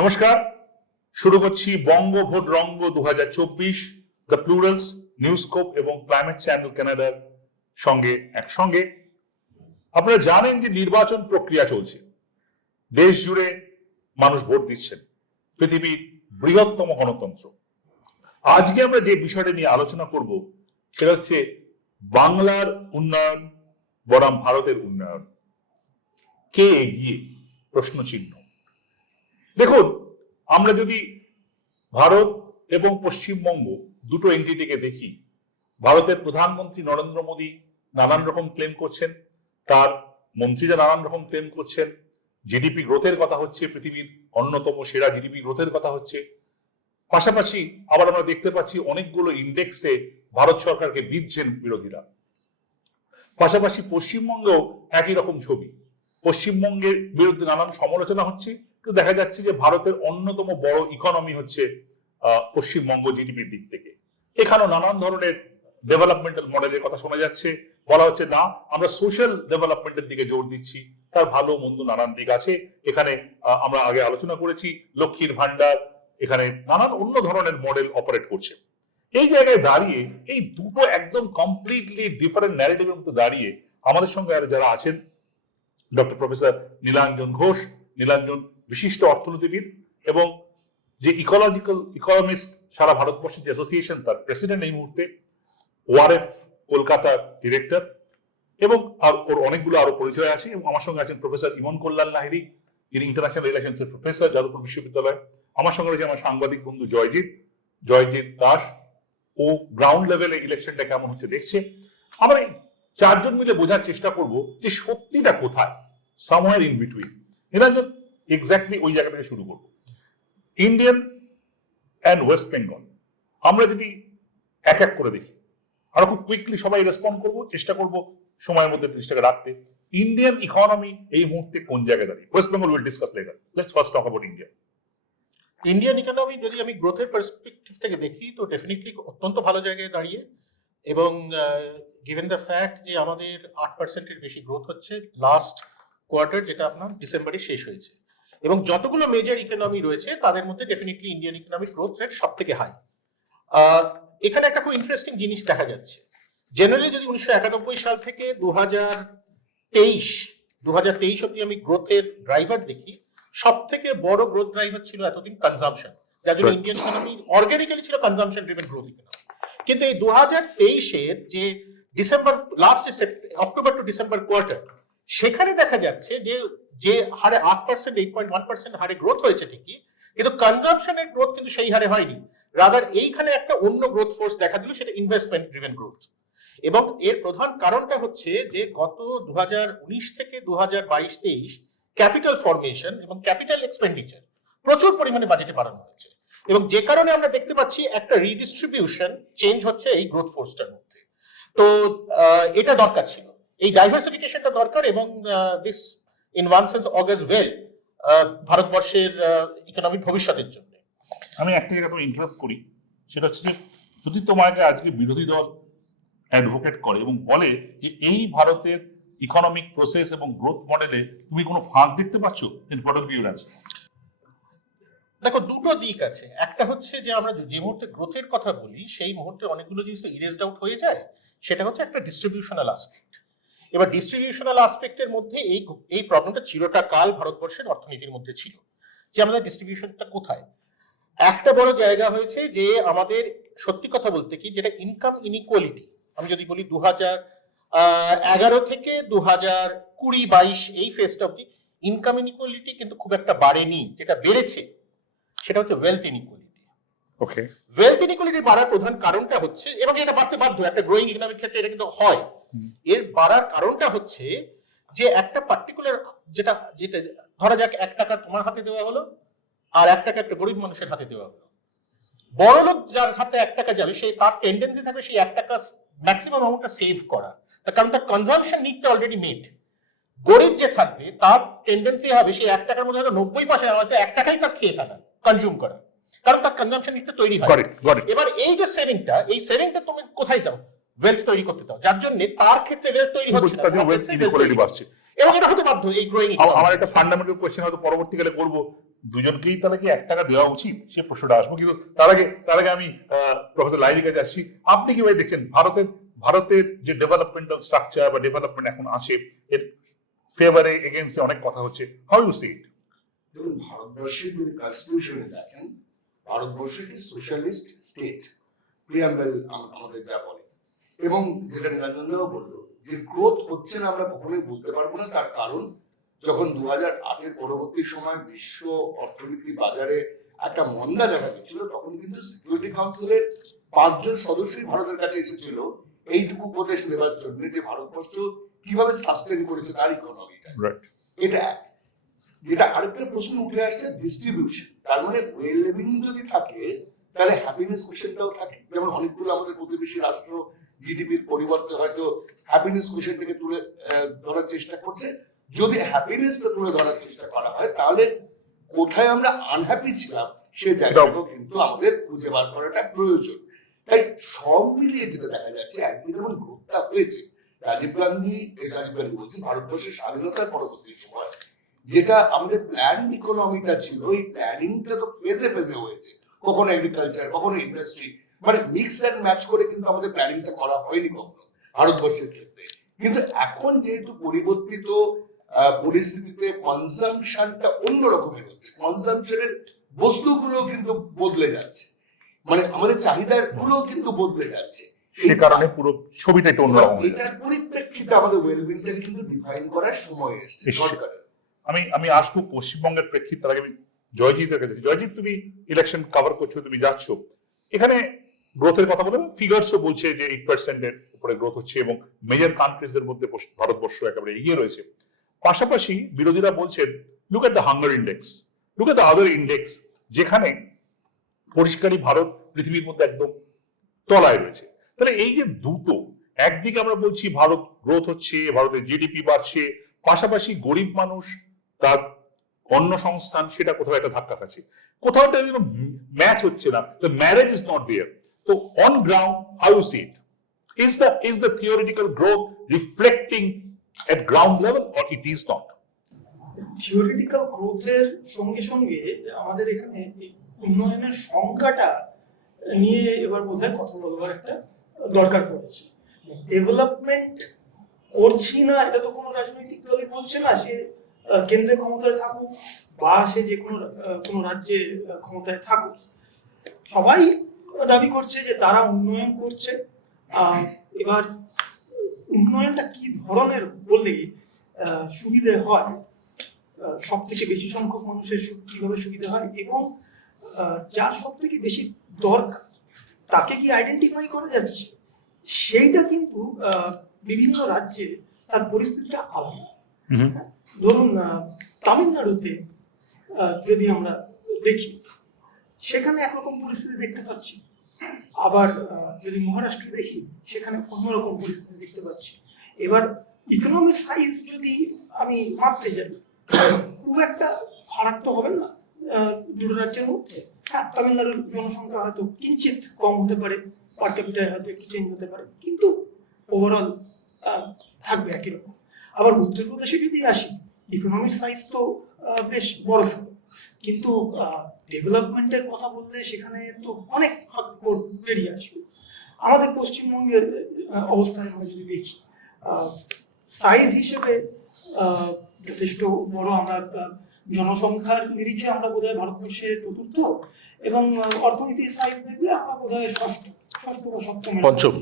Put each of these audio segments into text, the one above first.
নমস্কার, শুরু করছি বঙ্গভোট রঙ্গ 2024, দ্য প্লুরালস, নিউজস্কোপ এবং ক্লাইমেট চ্যানেল কানাডার সঙ্গে একসঙ্গে। আপনারা জানেন যে নির্বাচন প্রক্রিয়া চলছে, দেশ জুড়ে মানুষ ভোট দিচ্ছেন, পৃথিবীর বৃহত্তম গণতন্ত্র। আজকে আমরা যে বিষয়টা নিয়ে আলোচনা করব সেটা হচ্ছে বাংলার উন্নয়ন বনাম ভারতের উন্নয়ন, কে এগিয়ে? প্রশ্নচিহ্ন। দেখুন, আমরা যদি ভারত এবং পশ্চিমবঙ্গ দুটো এন্টিটিকে দেখি, ভারতের প্রধানমন্ত্রী নরেন্দ্র মোদী নানান রকম ক্লেম করছেন, তার মন্ত্রীরা নানান রকম ক্লেম করছেন, জিডিপি গ্রোথের কথা হচ্ছে, পৃথিবীর অন্যতম সেরা জিডিপি গ্রোথের কথা হচ্ছে। পাশাপাশি আবার আমরা দেখতে পাচ্ছি অনেকগুলো ইন্ডেক্সে ভারত সরকারকে দিচ্ছেন বিরোধীরা। পাশাপাশি পশ্চিমবঙ্গেও একই রকম ছবি, পশ্চিমবঙ্গের বিরুদ্ধে নানান সমালোচনা হচ্ছে, কিন্তু দেখা যাচ্ছে যে ভারতের অন্যতম বড় ইকোনমি হচ্ছে পশ্চিমবঙ্গ জিডিপির দিক থেকে। এখানেও নানান ধরনের ডেভেলপমেন্টাল মডেলের কথা শোনা যাচ্ছে, বলা হচ্ছে না আমরা সোশ্যাল ডেভেলপমেন্টের দিকে জোর দিচ্ছি, তার ভালো মন্দ নানান দিক আছে। এখানে আমরা আগে আলোচনা করেছি লক্ষ্মীর ভান্ডার, এখানে নানান অন্য ধরনের মডেল অপারেট করছে। এই জায়গায় দাঁড়িয়ে এই দুটো একদম কমপ্লিটলি ডিফারেন্ট ন্যারেটিভের মধ্যে দাঁড়িয়ে আমাদের সঙ্গে যারা আছেন, ডক্টর প্রফেসর নীলাঞ্জন ঘোষ। নীলাঞ্জন বিশিষ্ট অর্থনীতিবিদ এবং যে ইকোনমিস্ট সারা ভারতবর্ষের যে অ্যাসোসিয়েশন, তার প্রেসিডেন্ট এই মুহূর্তে, ওআরএফ কলকাতার ডিরেক্টর, এবং আর ওর অনেকগুলো আরো পরিচয় আছে। এবং আমার সঙ্গে আছেন প্রফেসর ইমন কল্যাণ লাহিড়ী, যিনি ইন্টারন্যাশনাল রিলেশনসের প্রফেসর, যাদবপুর বিশ্ববিদ্যালয়। আমার সঙ্গে রয়েছে আমার সাংবাদিক বন্ধু জয়জিৎ দাস। ও গ্রাউন্ড লেভেলে ইলেকশনটা কেমন হচ্ছে দেখছে। আমরা এই চারজন মিলে বোঝার চেষ্টা করব যে সত্যিটা কোথায়, somewhere in between. Nilanjan, exactly ওই জায়গা থেকে শুরু করবো। ইন্ডিয়ান অ্যান্ড ওয়েস্ট বেঙ্গল আমরা যদি এক এক করে দেখি, আমরা খুব কুইকলি সবাই রেসপন্ড করবো, চেষ্টা করবো সময়ের মধ্যে দৃষ্টিটাকে রাখতে। ইন্ডিয়ান ইকোনমি এই মুহূর্তে কোন জায়গায় দাঁড়িয়ে? West Bengal will discuss letter, let's first talk about India. Indian economy যদি আমি গ্রোথের পার্সপেক্টিভ থেকে দেখি, তো ডেফিনেটলি অত্যন্ত ভালো জায়গায় দাঁড়িয়ে। এবং গিভেন দ্য ফ্যাক্ট যে আমাদের 8%-এর বেশি গ্রোথ হচ্ছে লাস্ট কোয়ার্টার, যেটা আপনার ডিসেম্বরে শেষ হয়েছে, এবং যতগুলো মেজর ইকোনমি রয়েছে তাদের মধ্যে definitely Indian economic growth rate সব থেকে হাই। এখানে একটা খুব ইন্টারেস্টিং জিনিস দেখা যাচ্ছে। জেনারেলি যদি 1991 সাল থেকে 2023 অব্দি আমি গ্রোথের ড্রাইভার দেখি, সব থেকে বড় গ্রোথ ড্রাইভার ছিল এতদিন কনজাম্পশন, যার জন্য ইন্ডিয়ান ইকোনমি অর্গানিক্যালি ছিল কনজাম্পশন ড্রিভেন গ্রোথ ইকোনমি। কিন্তু এই 2023-এর যে December last October to December quarter, সেখানে দেখা যাচ্ছে যে হারে 8%, 8.1% হারে গ্রোথ হয়েছে ঠিকই, কিন্তু কনজাম্পশনের গ্রোথ কিন্তু সেই হারে হয়নি। রাদার এইখানে একটা অন্য গ্রোথ ফোর্স দেখা দিল, সেটা ইনভেস্টমেন্ট ড্রিভেন গ্রোথ। এবং এর প্রধান কারণটা হচ্ছে যে গত 2019 থেকে 2022-23 ক্যাপিটাল ফরমেশন এবং ক্যাপিটাল এক্সপেন্ডিচার প্রচুর পরিমাণে বাজেটে বাড়ানো হয়েছে, এবং যে কারণে আমরা দেখতে পাচ্ছি একটা রিডিস্ট্রিবিউশন চেঞ্জ হচ্ছে এই গ্রোথ ফোর্সটার মধ্যে। তো এটা দরকার ছিল, এই ডাইভার্সিফিকেশনটা দরকার, এবং this in one sense augurs well ভারতবর্ষের ইকোনমিক ভবিষ্যতের জন্য। আমি একটা জায়গা তো ইন্টারাপ্ট করি, সেটা হচ্ছে যে যদি তোমাকে আজকে বিরোধী দল অ্যাডভোকেট করে এবং বলে যে এই ভারতের ইকোনমিক প্রসেস এবং গ্রোথ মডেলে তুমি কোনো ফাঁক দেখতে পাচ্ছ, দেখো, দুটো দিক আছে। একটা হচ্ছে যে আমরা যে মুহূর্তে গ্রোথের কথা বলি, সেই মুহূর্তে অনেকগুলো জিনিস তো ইরেজড আউট হয়ে যায়। সেটা হচ্ছে একটা ডিস্ট্রিবিউশনাল আসপেক্ট। এবার ডিস্ট্রিবিউশনাল আসপেক্টের মধ্যে এই প্রবলেমটা চিরটা কাল ভারতবর্ষের অর্থনীতির মধ্যে ছিল, যে আমাদের ডিস্ট্রিবিউশনটা কোথায়। একটা বড় জায়গা হয়েছে যে আমাদের, সত্যি কথা বলতে কি, যেটা ইনকাম ইনইকুয়ালিটি, আমি যদি বলি 2011 থেকে 2020-22 এই ফেজটা অব্দি ইনকাম ইনইকুয়ালিটি কিন্তু খুব একটা বাড়েনি। যেটা বেড়েছে সেটা হচ্ছে ওয়েলথ ইনইকুয়ালিটি। ওকে, ওয়েলথ ইনইকুয়ালিটি বাড়ার প্রধান কারণটা হচ্ছে, এবং এটা বাড়তে বাধ্য, একটা গ্রোয়িং ইকোনমিক ক্ষেত্রে এটা কিন্তু হয়। এর বাড়ার কারণটা হচ্ছে যে একটা পার্টিকুলার, যেটা ধরা যাক 1 টাকা তোমার হাতে দেওয়া হলো, আর 1 টাকা একটা গরিব মানুষের হাতে দেওয়া হলো। বড় লোক যার হাতে 1 টাকা যাবে, সেই তার টেন্ডেন্সি থাকবে সেই 1 টাকা ম্যাক্সিমাম অ্যামাউন্টটা সেভ করা, তার কারণ তার কনজাম্পশন নিডটা অলরেডি মেড। গরিব যে থাকবে তার টেন্ডেন্সি হবে সেই 1 টাকার মধ্যে 90% আমাকে 1 টাকাই তার খেয়ে থাকা, কনজিউম করা, কারণ তার কনজাম্পশন নিডটা তৈরি হয়। এবার এই যে সেভিংটা তুমি কোথায় দাও? ওয়েলথ তৈরি করতে দাও, যার জন্য তার ক্ষেত্রে ওয়েলথ তৈরি হচ্ছে না, এবং এটা হতে বাধ্য এই গ্রোয়িং। আমার একটা ফান্ডামেন্টাল কোয়েশ্চেন হয়তো পরবর্তীকালে করবো, দুজনকেই তাহলে কি 1 টাকা দেওয়া উচিত, সে প্রশ্নটা আসবো। কিন্তু তার আগে আমি প্রফেসর লাইরির কাছে আসছি। আপনি কিভাবে দেখছেন ভারতের যে ডেভেলপমেন্টাল স্ট্রাকচার বা ডেভেলপমেন্ট এখন আছে, এর ফেভারে এগেইনস্টে অনেক কথা হচ্ছে, হাউ ইউ সি ইট? দেখুন, ভারতবর্ষের যদি কনস্টিটিউশনে দেখেন, ভারতবর্ষ একটি সোশ্যালিস্ট স্টেট, প্রিয়াম্বেল আমাদের যা বলে। এবং যেটা নিরঞ্জনও বললো যে গ্রোথ হচ্ছে না, আমরা কখনোই বলতে পারবো না। তার কারণ যখন 2008-এর পরবর্তী সময় বিশ্ব অর্থনীতি বাজারে একটা মন্দা দেখা দিচ্ছিল, তখন কিন্তু সিকিউরিটি কাউন্সিলের 5 জন সদস্যই ভারতের কাছে এসেছিল এইটুকু উপদেশ নেবার জন্য যে ভারতবর্ষ কিভাবে সাস্টেন করেছে তার ইকোনমিটা। এটা যেটা আরেকটা প্রশ্ন উঠে আসছে, ডিস্ট্রিবিউশন। তার মানে ওয়েল লিভিং যদি থাকে তাহলে হ্যাপিনেস কোশ্চেনটাও থাকে। যেমন অনেকগুলো আমাদের প্রতিবেশী রাষ্ট্র জিডিপির পরিবর্তে হয়তো হ্যাপিনেস কোশ্চেনটাকে তুলে ধরার চেষ্টা করছে। যদি হ্যাপিনেসটা তুলে ধরার চেষ্টা করা হয়, তাহলে কোথায় আমরা আনহ্যাপি ছিলাম সে জায়গাটাও কিন্তু আমাদের খুঁজে বার করাটা প্রয়োজন। তাই সব মিলিয়ে যেটা দেখা যাচ্ছে, একদিন যেমন গ্রোথটা হয়েছে, রাজীব গান্ধী বলছি, ভারতবর্ষের স্বাধীনতার পরবর্তী সময় যেটা আমাদের প্ল্যান ইকোনমিটা ছিল, ওই প্ল্যানিংটা তো ফেজে ফেজে হয়েছে। কখনো এগ্রিকালচার, কখনো ইন্ডাস্ট্রি, মানে মিক্স অ্যান্ড ম্যাচ করে কিন্তু আমাদের প্ল্যানিংটা করা হয়নি কখনো ভারতবর্ষের ক্ষেত্রে। কিন্তু এখন যেহেতু পরিবর্তিত পরিস্থিতিতে কনজাম্পশনটা অন্য রকমের হচ্ছে, কনজাম্পশনের বস্তুগুলো কিন্তু বদলে যাচ্ছে, মানে আমাদের চাহিদার গুলো কিন্তু বদলে যাচ্ছে। সে কারণে পুরো ছবিটা একটু অন্যরকম হয়ে যাচ্ছে। এটার পরিপ্রেক্ষিতে আমাদের ওয়েলবিংটাকে কিন্তু ডিফাইন করার সময় এসেছে সরকারের। আমি আসবো পশ্চিমবঙ্গের প্রেক্ষিতে, তার আগে আমি জয়জিতের কাছে। জয়জিৎ, তুমি ইলেকশন কভার করছো, তুমি যাচ্ছ, এখানে গ্রোথের কথা বলে ফিগারসও বলছে যে 8% এর উপরে গ্রোথ হচ্ছে এবং মেজর কান্ট্রিজের মধ্যে ভারতবর্ষ একেবারে এগিয়ে রয়েছে। পাশাপাশি বিরোধীরা বলছেন look at the hunger index, look at the other index, যেখানে পরিষ্কারই ভারত পৃথিবীর মধ্যে একদম তলায় রয়েছে। তাহলে এই যে দুটো, একদিকে আমরা বলছি ভারত গ্রোথ হচ্ছে, ভারতের জিডিপি বাড়ছে, পাশাপাশি গরিব মানুষ তার অন্য সংস্থান সেটা কোথাও একটা ধাক্কা খাচ্ছে, কোথাও একটা ম্যাচ হচ্ছে না, the marriage is not there. So on ground, how you see it? Is the theoretical growth reflecting at ground level or it is not? Theoretical গ্রোথের সঙ্গে সঙ্গে আমাদের এখানে উন্নয়নের সংখ্যাটা নিয়ে এবার বোধহয় কথা বলবার একটা দরকার পড়েছে। ডেভেলপমেন্ট করছি না এটা তো কোনো রাজনৈতিক দলই বলছে না, সে কেন্দ্রে ক্ষমতায় থাকুক বা সে যে কোনো রাজ্যে ক্ষমতায় থাকুক, সবাই দাবি করছে যে তারা উন্নয়ন করছে। এবার উন্নয়নটা কি ধরনের বললে সুবিধে হয়, সব থেকে বেশি সংখ্যক মানুষের কিভাবে সুবিধা হয় এবং যার সব থেকে বেশি দরকার তাকে কি আইডেন্টিফাই করা যাচ্ছে, সেইটা কিন্তু বিভিন্ন রাজ্যে তার পরিস্থিতিটা আলাদা। ধরুন তামিলনাড়ুতে যদি আমরা দেখি, সেখানে একরকম পরিস্থিতি দেখতে পাচ্ছি, আবার যদি মহারাষ্ট্র দেখি সেখানে অন্যরকম পরিস্থিতি দেখতে পাচ্ছি। এবার ইকোনমিক সাইজ যদি আমি মাপতে যাই, খুব একটা ফারাক তো হবে না দুটো রাজ্যের মধ্যে। হ্যাঁ, তামিলনাড়ুর জনসংখ্যা হয়তো কিঞ্চিত কম হতে পারে, পার ক্যাপিটায় হয়তো একটু চেঞ্জ হতে পারে, কিন্তু ওভারঅল থাকবে একই রকম। আবার উত্তরপ্রদেশে যদি আসি, ইকোনমিক সাইজ তো বেশ বড়সড়, কিন্তু ডেভেলপমেন্টের কথা বললে সেখানে তো অনেক ভাগ বেরিয়ে আসবে। আমাদের পশ্চিমবঙ্গের অবস্থায় আমরা যদি দেখি, সাইজ হিসেবে যথেষ্ট বড়, আমরা জনসংখ্যার নিরিখে আমরা বোধহয় ভারতবর্ষের চতুর্থ, এবং অর্থনীতির সাইজ দেখলে আমরা বোধহয় ষষ্ঠ বা সপ্তম, পঞ্চম,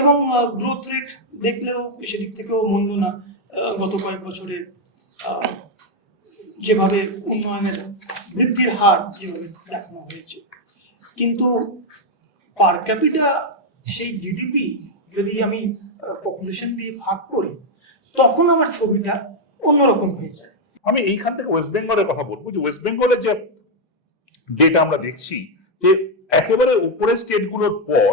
এবং গ্রোথ রেট দেখলেও সেদিক থেকেও মন্দ না। গত কয়েক বছরে যেভাবে উন্নয়নের বৃদ্ধির হার যেভাবে দেখানো হয়েছে, কিন্তু পার ক্যাপিটা সেই জিডিপি যদি আমি পপুলেশন দিয়ে ভাগ করি, তখন আমার ছবিটা অন্যরকম হয়ে যায়। আমি এইখান থেকে ওয়েস্ট বেঙ্গলের কথা বলবো, যে ওয়েস্ট বেঙ্গলের যে ডেটা আমরা দেখছি, যে একেবারে উপরের স্টেটগুলোর পর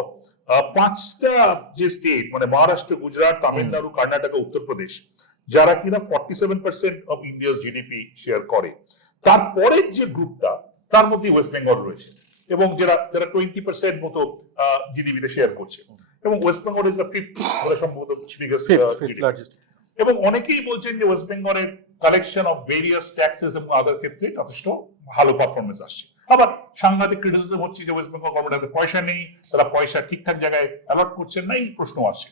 5টা যে স্টেট, মানে মহারাষ্ট্র, গুজরাট, তামিলনাড়ু, কর্ণাটক, উত্তরপ্রদেশ, যারা কিনা 47% অফ ইন্ডিয়াস জিডিপি শেয়ার করে, তারপরের যে গ্রুপটা তার মধ্যে ওয়েস্ট বেঙ্গল রয়েছে, এবং যারা 20% মতো জিডিপিতে শেয়ার করছে, এবং West Bengal is the 5th সম্ভবত বিগেস্ট। এবং অনেকেই বলছেন যে ওয়েস্ট বেঙ্গলের কালেকশন অফ ভেরিয়াস ট্যাক্সেস এবং আদার ক্ষেত্রে যথেষ্ট ভালো পারফরমেন্স আসছে। আবার সাংঘাতিক ক্রিটিসিজম হচ্ছে যে ওয়েস্ট বেঙ্গল গভর্নমেন্ট হাতে পয়সা নেই, তারা পয়সা ঠিকঠাক জায়গায় অ্যালট করছেন না, এই প্রশ্ন আসে।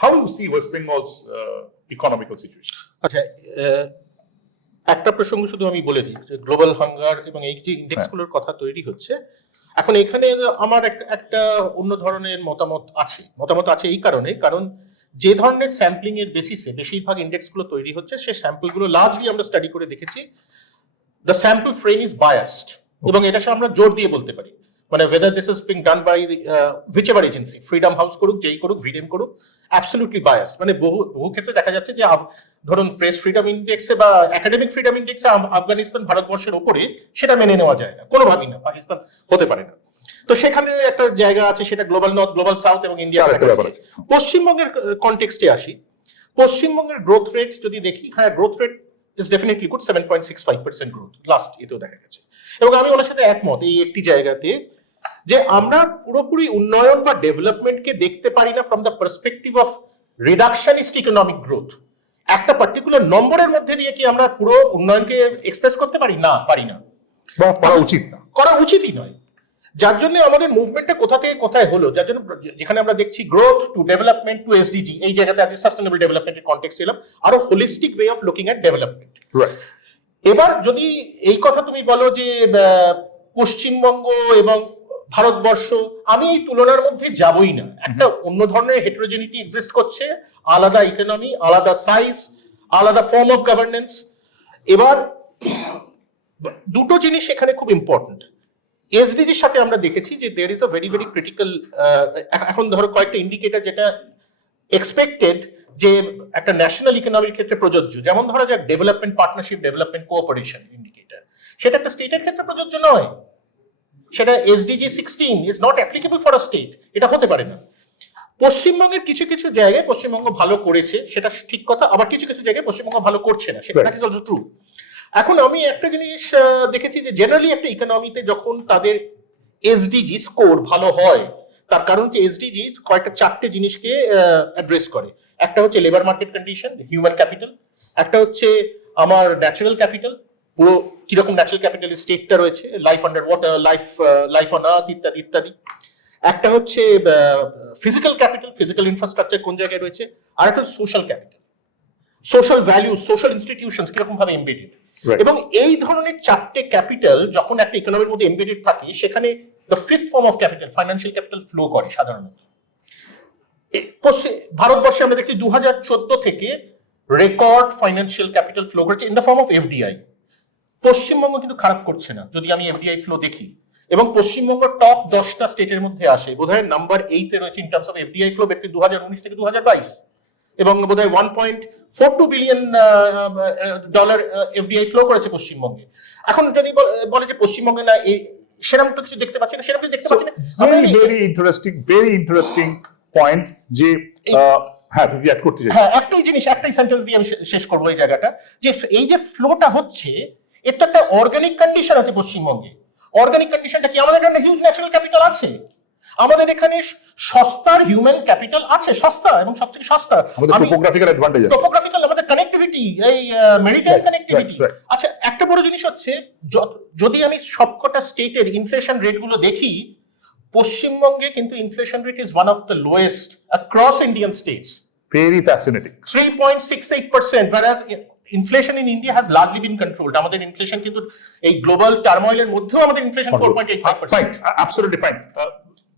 How you see West Bengal's economical situation? আচ্ছা, একটা প্রসঙ্গ শুধু আমি বলে দিই যে গ্লোবাল হাঙ্গার এবং এই যে ইন্ডেক্সগুলোর কথা তৈরি হচ্ছে, এখন এখানে আমার একটা অন্য ধরনের মতামত আছে এই কারণ যে ধরনের স্যাম্পলিং এর বেসিসে বেশিরভাগ ইন্ডেক্সগুলো তৈরি হচ্ছে, সেই স্যাম্পলগুলো লার্জলি আমরা স্টাডি করে দেখেছি the sample frame is biased, এবং এটা আমরা জোর দিয়ে বলতে পারি, মানে whether this is being done by whichever agency, freedom house করুক, যেই করুক, ভিডেম করুক, অ্যাবসলিউটলি বায়াসড। মানে বহু ক্ষেত্রে দেখা যাচ্ছে যে ধরুন প্রেস ফ্রিডম ইন্ডেক্সে বা একাডেমিক ফ্রিডম ইন্ডেক্সে আফগানিস্তান ভারতবর্ষের ওপরে সেটা মেনে নেওয়া যায় না, কোনোভাবেই না, পাকিস্তান হতে পারে না। তো সেখানে একটা জায়গা আছে, সেটা গ্লোবাল নর্থ, গ্লোবাল সাউথ এবং ইন্ডিয়া। পশ্চিমবঙ্গের কনটেক্সটে আসি, পশ্চিমবঙ্গের গ্রোথ রেট যদি দেখি, হ্যাঁ growth rate is definitely good, 7.65% growth last এতেও দেখা গেছে। এবং আমি ওনার সাথে একমত এই একটি জায়গাতে, যে আমরা পুরোপুরি উন্নয়ন বা ডেভেলপমেন্টকে দেখতে পারি না from the perspective of reductionist economic growth. একটা পার্টিকুলার নম্বরের মধ্যে দিয়ে কি আমরা পুরো উন্নয়নকে এক্সপ্রেস করতে পারি? না, পারি না, বা করা উচিত না, করা উচিতই নয়। যার জন্য আমাদের মুভমেন্টটা কোথা থেকে কোথায় হলো, যার জন্য যেখানে আমরা দেখছি growth to development to SDG, এই জায়গাতে আজকে সাস্টেনেবল ডেভেলপমেন্টের কনটেক্সট ছিলাম, আরো holistic way of looking at development. এবার যদি এই কথা তুমি বলো যে পশ্চিমবঙ্গ এবং ভারতবর্ষ, আমি এই তুলনার মধ্যে যাবই না। একটা অন্য ধরনের হেটেরোজেনিটি এক্সিস্ট করছে, আলাদা ইকোনমি, আলাদা সাইজ, আলাদা ফর্ম অফ গভর্নেন্স। এবার দুটো জিনিস এখানে খুব ইম্পর্টেন্ট। এসডিজির সাথে আমরা দেখেছি যে there is a very very critical, এখন ধরো কয়েকটা ইন্ডিকেটর যেটা এক্সপেক্টেড যে একটা ন্যাশনাল ইকোনমির ক্ষেত্রে প্রযোজ্য, যেমন ধরা যাক development partnership, development cooperation indicator, সেটা একটা স্টেটের ক্ষেত্রে প্রযোজ্য নয়। সেটা SDG 16 is not applicable for a state, এটা হতে পারে না। পশ্চিমবঙ্গের কিছু কিছু জায়গায় পশ্চিমবঙ্গ ভালো করেছে, সেটা ঠিক কথা, আবার কিছু কিছু জায়গায় পশ্চিমবঙ্গ ভালো করছে না, সেটা ইজ অলসো ট্রু। এখন আমি একটা জিনিস দেখেছি যে জেনারেলি একটা ইকোনমিতে যখন তাদের এসডিজি স্কোর ভালো হয়, তার কারণ কি এসডিজি কয়েকটা চারটে জিনিসকে অ্যাড্রেস করে। একটা হচ্ছে labour market condition, human capital, একটা হচ্ছে আমার ন্যাচারাল ক্যাপিটাল, পুরো কিরকম ন্যাচারাল ক্যাপিটাল স্টেটটা রয়েছে, life under water, life on earth ইত্যাদি ইত্যাদি। একটা হচ্ছে ফিজিক্যাল ক্যাপিটাল, ফিজিক্যাল ইনফ্রাস্ট্রাকচার কোন জায়গায় রয়েছে, আর একটা social capital, social value, social institutions কিরকম ভাবে এমবেডেড। এবং এই ধরনের চারটে ক্যাপিটাল যখন একটা ইকোনমির মধ্যে এমবেডেড থাকে, সেখানে the fifth form of capital, financial capital flow করে সাধারণত। ভারতবর্ষে আমরা দেখছি 2014 থেকে রেকর্ড ফাইন্যান্সিয়াল ক্যাপিটাল ফ্লো করেছে in the form of FDI. Paschimbanga কিন্তু খারাপ করছে না যদি আমি এফডিআই ফ্লো দেখি, এবং পশ্চিমবঙ্গ টপ 10টা স্টেটের মধ্যে আসে, বোধহয় নাম্বার 8 এ রয়েছে in terms of FDI flow ব্যক্তি 2019 থেকে 2022, এবং বোধহয় 1.42 বিলিয়ন ডলার এফডিআই ফ্লো করেছে পশ্চিমবঙ্গে। এখন যদি বলে যে পশ্চিমবঙ্গে না সেরকম তো কিছু দেখতে পাচ্ছি না, সেরকম দেখতে পাচ্ছি না। ভেরি ইন্টারেস্টিং পয়েন্ট যে হ্যাঁ তুমি অ্যাড করতে চাই। হ্যাঁ, একটাই সেন্টেন্স দিয়ে আমি শেষ করবো এই জায়গাটা, যে এই যে ফ্লোটা হচ্ছে, এর তো একটা অর্গানিক কন্ডিশন আছে পশ্চিমবঙ্গে। অর্গানিক কন্ডিশনটা কি? আমাদের এখানে হিউজ ন্যাচারাল ক্যাপিটাল আছে, আমাদের এখানে সস্তার হিউম্যান ক্যাপিটাল আছে, সস্তা এবং সবথেকে সস্তা। আমাদের টোপোগ্রাফিক্যাল অ্যাডভান্টেজ আছে, টোপোগ্রাফিক্যাল, আমাদের কানেক্টিভিটি, এই মেরিটাইম কানেক্টিভিটি। আচ্ছা, একটা বড় জিনিস হচ্ছে যদি আমি সবকটা স্টেটের ইনফ্লেশন রেট গুলো দেখি, পশ্চিমবঙ্গে কিন্তু inflation rate is one of the lowest across Indian states. Very fascinating, 3.68%, whereas inflation in India has largely been controlled. আমাদের ইনফ্লেশন কিন্তু এই গ্লোবাল টার্মোইলের মধ্যেও আমাদের inflation 4.85%। Absolutely fine,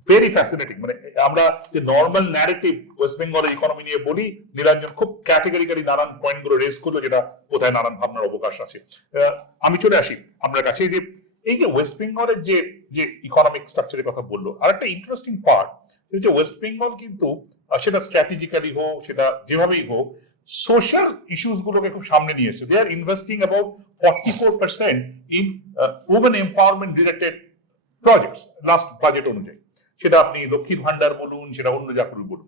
very fascinating. মানে আমরা যে নর্মাল ন্যারেটিভ ওয়েস্ট বেঙ্গলের ইকোনমি নিয়ে বলি, নিরঞ্জন খুব ক্যাটেগরিক্যালি নানান পয়েন্ট গুলো রেজ করলো, যেটা কোথায় নানান ভাবনার অবকাশ আছে। আমি চলে আসি আপনার কাছে, যে এই যে ওয়েস্ট বেঙ্গলের যে ইকোনমিক স্ট্রাকচারের কথা বললো, আর একটা ইন্টারেস্টিং পার্ট যে ওয়েস্ট বেঙ্গল কিন্তু সেটা স্ট্র্যাটেজিক্যালি হোক, সেটা যেভাবেই হোক, সোশ্যাল ইস্যুস গুলোকে খুব সামনে নিয়ে এসেছে। They are investing about 44% in women empowerment related projects last budget অনুযায়ী। সেটা আপনি লক্ষ্মীর ভান্ডার বলুন, সেটা অন্য জাফরুল বলুন।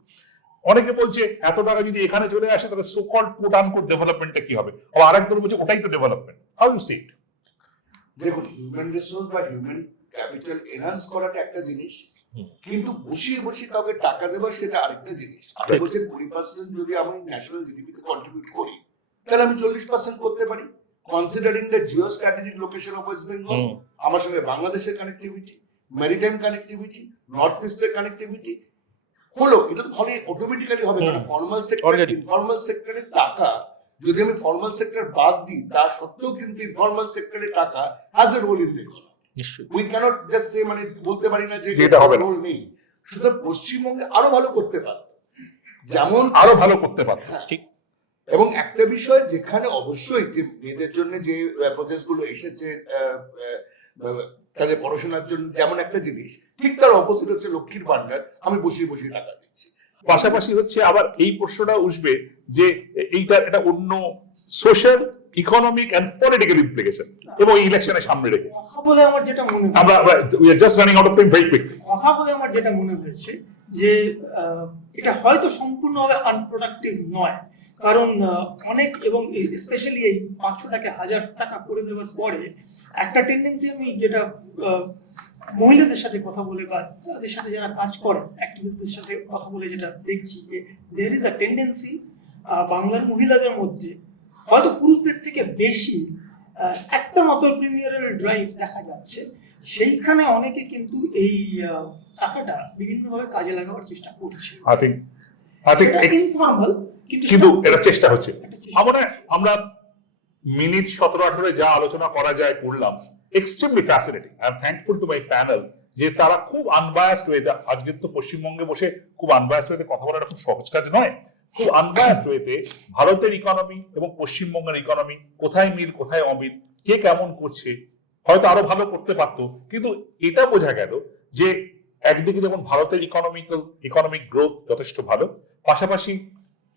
অনেকে বলছে এত টাকা যদি এখানে চলে আসে তাহলে সো কল্ড কোট আনকোট ডেভেলপমেন্টটা কি হবে, আর আরেকজন বলছে ওটাই তো ডেভেলপমেন্ট। হাউ ইউ সি ইট? দেখুন, হিউম্যান রিসোর্স বা হিউম্যান ক্যাপিটাল এনহান্স করাটা একটা জিনিস, কিন্তু বসিয়ে কাউকে টাকা দেওয়া সেটা আরেকটা জিনিস। আপনি বলছেন 20% যদি আমি ন্যাশনাল জিডিপিতে কন্ট্রিবিউট করি, তাহলে আমি 40% করতে পারি, considering the Jio strategic location of West Bengal, আমার সঙ্গে বাংলাদেশের কানেক্টিভিটি, ম্যারিটাইম কানেক্টিভিটি, নর্থ ইস্টের কানেক্টিভিটি হলো। এটা তো ফলে অটোমেটিক্যালি হবে, কারণ ফর্মাল সেক্টর ইনফর্মাল সেক্টরের টাকা যদি আমি ফর্মাল সেক্টর বাদ দিই, তা সত্ত্বেও কিন্তু ইনফর্মাল সেক্টরের টাকা has a role in the economy. We can't just say, মানে বলতে পারি না যে এটা হবে না, রোল নেই। সুতরাং পশ্চিমবঙ্গে আরো ভালো করতে পারত, যেমন আরো ভালো করতে পারতো। ঠিক। এবং একটা বিষয় যেখানে অবশ্যই যে মেয়েদের জন্য যে প্রসেস গুলো এসেছে তাদের পড়াশোনার জন্য, যেমন একটা জিনিস, ঠিক তার অপোজিট হচ্ছে লক্ষ্মীর ভান্ডার, আমি বসিয়ে বসিয়ে টাকা দিচ্ছি। পাশাপাশি হচ্ছে আবার এই প্রশ্নটা উঠবে যে এইটার এটা অন্য social, economic and political implication, এবং ইলেকশনের সামনে রেখে কথা বলে আমার যেটা মনে হয়, আমরা we are just running out of time very quick. কথা বলে আমার যেটা মনে হয়েছে যে এটা হয়তো সম্পূর্ণভাবে আনপ্রোডাক্টিভ নয়, কারণ অনেক, এবং স্পেশালি এই 500 টাকা 1000 টাকা করে দেওয়ার পরে একটা টেন্ডেন্সি, আমি যেটা মহিলাদের সাথে কথা বলে বা তাদের সাথে যারা কাজ করে অ্যাক্টিভিস্টদের সাথে কথা বলে যেটা দেখছি, যে দেয়ার ইজ আ টেন্ডেন্সি বাংলার মহিলাদের মধ্যে হয়তো পুরুষদের থেকে বেশি একটা অন্ত্রপ্রেনিউরিয়াল ড্রাইভ দেখা যাচ্ছে। সেইখানে অনেকে কিন্তু এই টাকাটা বিভিন্নভাবে কাজে লাগাবার চেষ্টা করছে। আই থিংক ইনফর্মাল, কিন্তু এটা চেষ্টা হচ্ছে। আমরা মিনিট 17-18 যা আলোচনা করা যায় করলাম, extremely fascinating. I am thankful to my panel যে তারা খুব আনবায়াসড ওয়েতে, আজকে তো পশ্চিমবঙ্গে বসে খুব আনবায়াসড ওয়েতে কথা বলাটা খুব সহজ কাজ নয়, খুব আনবায়াসড ওয়েতে ভারতের ইকোনমি এবং পশ্চিমবঙ্গের ইকোনমি কোথায় মিল কোথায় অমিল, কে কেমন করছে, হয়তো আরো ভালো করতে পারতো। কিন্তু এটা বোঝা গেল যে একদিকে যেমন ভারতের ইকোনমিক গ্রোথ যথেষ্ট ভালো, পাশাপাশি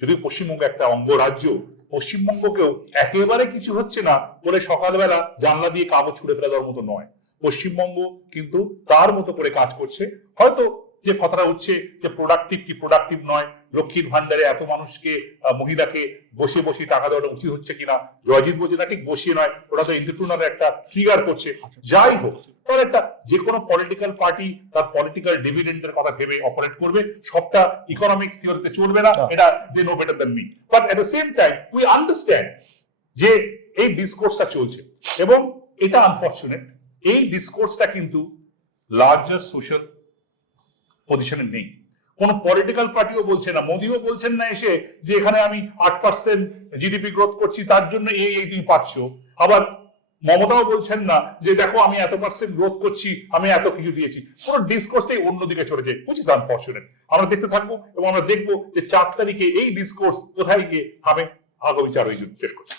যদি পশ্চিমবঙ্গ একটা অঙ্গরাজ্য, পশ্চিমবঙ্গকেও একেবারে কিছু হচ্ছে না বলে সকালবেলা জানলা দিয়ে কাগজ ছুড়ে ফেলে দেওয়ার মতো নয়। পশ্চিমবঙ্গ কিন্তু তার মতো করে কাজ করছে। হয়তো যে কথাটা হচ্ছে যে প্রোডাক্টিভ কি প্রোডাক্টিভ নয়, লক্ষ্মীর ভান্ডারে এত মানুষকে, মহিলাকে বসে বসে টাকা দেওয়াটা উচিত হচ্ছে কিনা, জয়জিৎ বলছে না ঠিক বসিয়ে নয়, ওটা তো এন্টারপ্রেনার একটা ট্রিগার করছে। যাই হোক, তার একটা যে কোনো পলিটিক্যাল পার্টি তার পলিটিক্যাল ডিভিডেন্ডের কথা ভেবে অপারেট করবে, সবটা ইকোনমিক্স থিওরিতে চলবে না, এটা they know better than me. But at the same time we understand যে এই ডিসকোর্সটা চলছে, এবং এটা আনফরচুনেট, এই ডিসকোর্সটা কিন্তু লার্জার সোশ্যাল পজিশনে নেই। কোন পলিটিক্যাল পার্টিও বলছে না, মোদিও বলছেন না এসে যে এখানে আমি 8% জিডিপি গ্রোথ করছি তার জন্য এই তুমি পাচ্ছ, আবার মমতাও বলছেন না যে দেখো আমি এত % গ্রোথ করছি, আমি এত কিছু দিয়েছি। পুরো ডিসকোর্সটাই অন্যদিকে চলেছে, which is unfortunate। আমরা দেখতে থাকবো এবং আমরা দেখবো যে 4 তারিখে এই ডিসকোর্স কোথায় গিয়ে থামে, আগামী 4 জুন শেষ করছি।